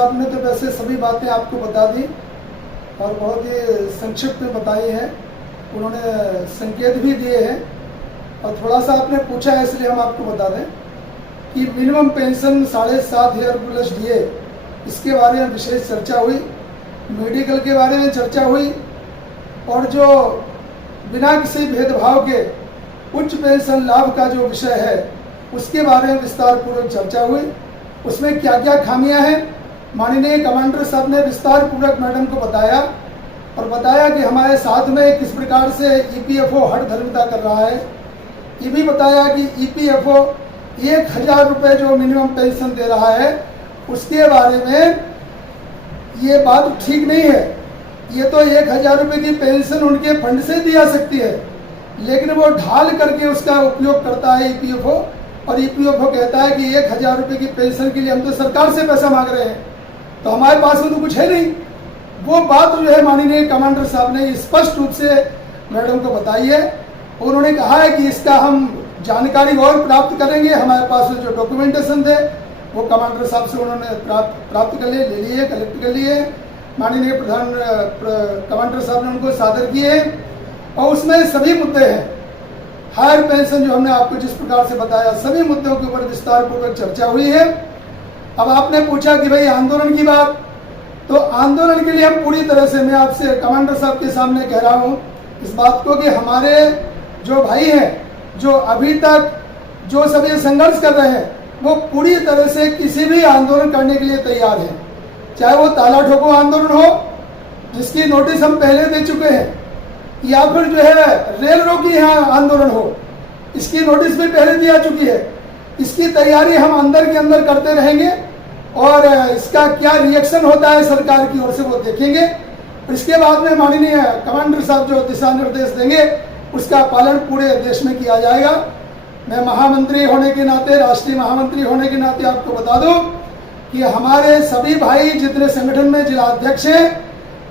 साहब ने तो वैसे सभी बातें आपको बता दी और बहुत ही संक्षिप्त में बताई है। उन्होंने संकेत भी दिए हैं और थोड़ा सा आपने पूछा है इसलिए हम आपको बता दें कि मिनिमम पेंशन 7,500 प्लस डीए, इसके बारे में विशेष चर्चा हुई, मेडिकल के बारे में चर्चा हुई और जो बिना किसी भेदभाव के उच्च पेंशन लाभ का जो विषय है उसके बारे में विस्तार पूर्वक चर्चा हुई। उसमें क्या क्या खामियां हैं माननीय कमांडर साहब ने विस्तार पूर्वक मैडम को बताया और बताया कि हमारे साथ में किस प्रकार से ईपीएफओ हठधर्मिता कर रहा है। ये भी बताया कि ईपीएफओ 1,000 रुपये जो मिनिमम पेंशन दे रहा है उसके बारे में ये बात ठीक नहीं है। ये तो 1,000 रुपये की पेंशन उनके फंड से दी जा सकती है, लेकिन वो ढाल करके उसका उपयोग करता है ईपीएफओ और ईपीएफओ कहता है कि 1,000 रुपये की पेंशन के लिए हम तो सरकार से पैसा मांग रहे हैं, तो हमारे पास में तो कुछ है नहीं। वो बात जो है माननीय कमांडर साहब ने स्पष्ट रूप से मैडम को बताई है। उन्होंने कहा है कि इसका हम जानकारी और प्राप्त करेंगे। हमारे पास जो डॉक्यूमेंटेशन थे वो कमांडर साहब से उन्होंने प्राप्त कर लिए, ले लिए, कलेक्ट कर लिए। माननीय कमांडर साहब ने उनको सादर किए और उसमें सभी मुद्दे हैं। हायर पेंशन जो हमने आपको जिस प्रकार से बताया, सभी मुद्दों के ऊपर विस्तार पूर्वक चर्चा हुई है। अब आपने पूछा कि भाई आंदोलन की बात, तो आंदोलन के लिए हम पूरी तरह से, मैं आपसे कमांडर साहब के सामने कह रहा हूँ इस बात को कि हमारे जो भाई हैं जो अभी तक जो सब ये संघर्ष कर रहे हैं वो पूरी तरह से किसी भी आंदोलन करने के लिए तैयार हैं, चाहे वो ताला ठोको आंदोलन हो जिसकी नोटिस हम पहले दे चुके हैं, या फिर जो है रेल रोकी यहाँ आंदोलन हो, इसकी नोटिस भी पहले दी जा चुकी है। इसकी तैयारी हम अंदर के अंदर करते रहेंगे और इसका क्या रिएक्शन होता है सरकार की ओर से वो देखेंगे। इसके बाद में माननीय कमांडर साहब जो दिशा निर्देश देंगे उसका पालन पूरे देश में किया जाएगा। मैं महामंत्री होने के नाते, राष्ट्रीय महामंत्री होने के नाते आपको बता दूं कि हमारे सभी भाई जितने संगठन में जिला अध्यक्ष हैं,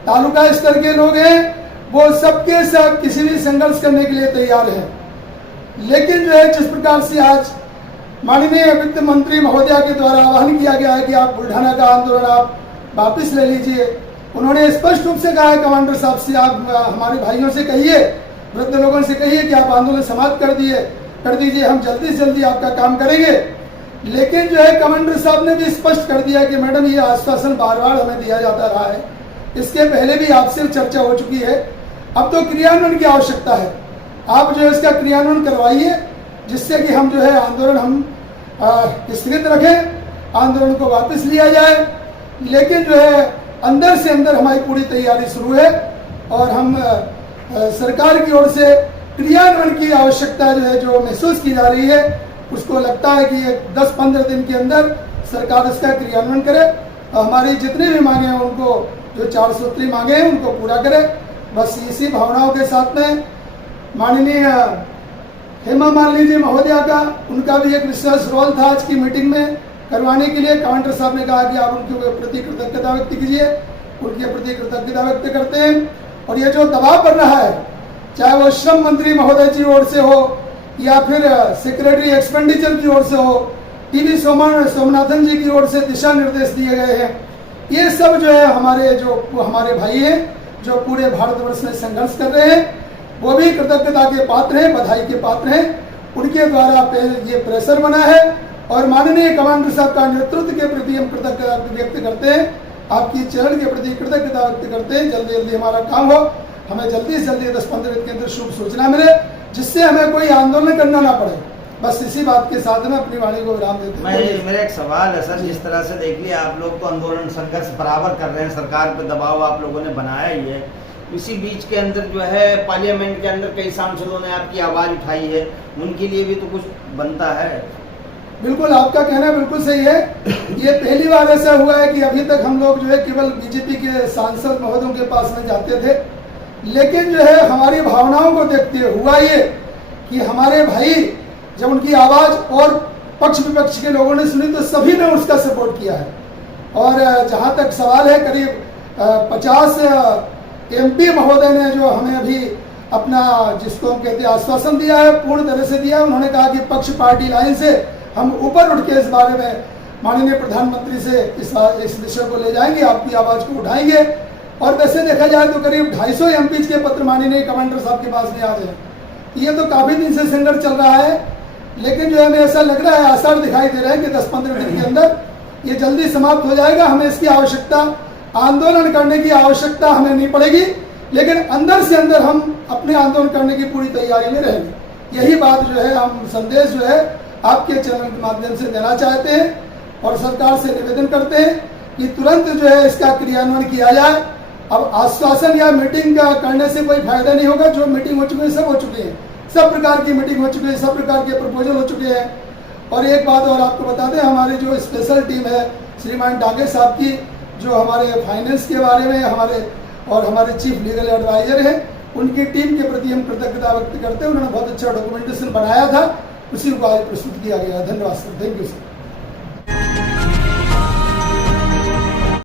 तालुका स्तर के लोग हैं, वो सबके सब किसी भी संघर्ष करने के लिए तैयार हैं। लेकिन जो है जिस प्रकार से आज माननीय वित्त मंत्री महोदया के द्वारा आह्वान किया गया है कि आप बुल्ढाना का आंदोलन आप वापिस ले लीजिए, उन्होंने स्पष्ट रूप से कहा है कमांडर साहब से, आप हमारे भाइयों से कहिए, वृद्ध लोगों से कहिए कि आप आंदोलन समाप्त कर दीजिए, हम जल्दी से जल्दी आपका काम करेंगे। लेकिन जो है कमांडर साहब ने भी स्पष्ट कर दिया कि मैडम ये आश्वासन बार बार हमें दिया जाता रहा है, इसके पहले भी आपसे चर्चा हो चुकी है, अब तो क्रियान्वयन की आवश्यकता है। आप जो है इसका क्रियान्वयन करवाइए जिससे कि हम जो है आंदोलन हम स्थगित रखें, आंदोलन को वापस लिया जाए। लेकिन जो है अंदर से अंदर हमारी पूरी तैयारी शुरू है और हम सरकार की ओर से क्रियान्वयन की आवश्यकता जो है जो महसूस की जा रही है, उसको लगता है कि 10-15 दिन के अंदर सरकार इसका क्रियान्वयन करे और हमारी जितनी भी मांगे हैं उनको, जो 4 सूत्री मांगे हैं उनको पूरा करे। बस इसी भावनाओं के साथ में माननीय हेमा मालिनी जी महोदया का, उनका भी एक विशेष रोल था आज की मीटिंग में करवाने के लिए। कमांडर साहब ने कहा कि आप उनके प्रति कृतज्ञता व्यक्त कीजिए, उनके प्रति कृतज्ञता व्यक्त करते हैं। और ये जो दबाव बन रहा है, चाहे वो श्रम मंत्री महोदय जी ओर से हो या फिर सेक्रेटरी एक्सपेंडिचर की ओर से हो, टीवी सोमनाथन जी की ओर से दिशा निर्देश दिए गए हैं, ये सब जो है हमारे भाई हैं जो पूरे भारतवर्ष में संघर्ष कर रहे हैं, वो भी कृतज्ञता के पात्र हैं, बधाई के पात्र हैं। उनके द्वारा ये प्रेशर बना है और माननीय कमांडर साहब का नेतृत्व के प्रति हम कृतज्ञता व्यक्त करते हैं, आपकी चरण के प्रति कृतज्ञता व्यक्त करते हैं। जल्दी जल्दी हमारा काम हो, हमें जल्दी से जल्दी 10-15 दिन के अंदर शुभ सूचना मिले जिससे हमें कोई आंदोलन करना ना पड़े। बस इसी बात के साथ में अपनी वाणी को विराम देते हैं। मेरा एक सवाल है सर, जिस तरह से देखिए आप लोग तो आंदोलन संघर्ष बराबर कर रहे हैं, सरकार पे दबाव आप लोगों ने बनाया ही है, इसी बीच के अंदर जो है पार्लियामेंट के अंदर कई सांसदों ने आपकी आवाज़ उठाई है, उनके लिए भी तो कुछ बनता है। बिल्कुल, आपका कहना बिल्कुल सही है। ये पहली बार ऐसा हुआ है कि अभी तक हम लोग जो है केवल बीजेपी के सांसद महोदयों के पास में जाते थे, लेकिन जो है हमारी भावनाओं को देखते हुआ ये कि हमारे भाई जब उनकी आवाज़ और पक्ष विपक्ष के लोगों ने सुनी तो सभी ने उसका सपोर्ट किया है। और जहाँ तक सवाल है, करीब 50 MP महोदय ने जो हमें अभी अपना, जिसको हम कहते हैं आश्वासन दिया है, पूर्ण तरह से दिया है। उन्होंने कहा कि पक्ष पार्टी लाइन से हम ऊपर उठ के इस बारे में माननीय प्रधानमंत्री से इस विषय को ले जाएंगे, आपकी आवाज़ को उठाएंगे। और वैसे देखा जाए तो करीब 250 एमपी के पत्र माननीय कमांडर साहब के पास में आ गए। ये तो काफ़ी दिन से संघर्ष चल रहा है, लेकिन जो है हमें ऐसा लग रहा है, आसार दिखाई दे रहा है कि 10-15 दिन के अंदर ये जल्दी समाप्त हो जाएगा। हमें इसकी आवश्यकता, आंदोलन करने की आवश्यकता हमें नहीं पड़ेगी, लेकिन अंदर से अंदर हम अपने आंदोलन करने की पूरी तैयारी में रहेंगे। यही बात जो है, हम संदेश जो है आपके चैनल के माध्यम से देना चाहते हैं और सरकार से निवेदन करते हैं कि तुरंत जो है इसका क्रियान्वयन किया जाए। अब आश्वासन या मीटिंग का करने से कोई फायदा नहीं होगा। जो मीटिंग हो चुकी है सब हो चुकी है, सब प्रकार की मीटिंग हो चुकी है, सब प्रकार के प्रपोजल हो चुके हैं। और एक बात और आपको बता दें, हमारी जो स्पेशल टीम है श्रीमान डांगे साहब की, जो हमारे फाइनेंस के बारे में हमारे चीफ लीगल एडवाइजर हैं, उनकी टीम के प्रति हम कृतज्ञता व्यक्त करते हैं। उन्होंने बहुत अच्छा डॉक्यूमेंटेशन बनाया था, उसी को आज प्रस्तुत किया गया। धन्यवाद सर, थैंक यू सर।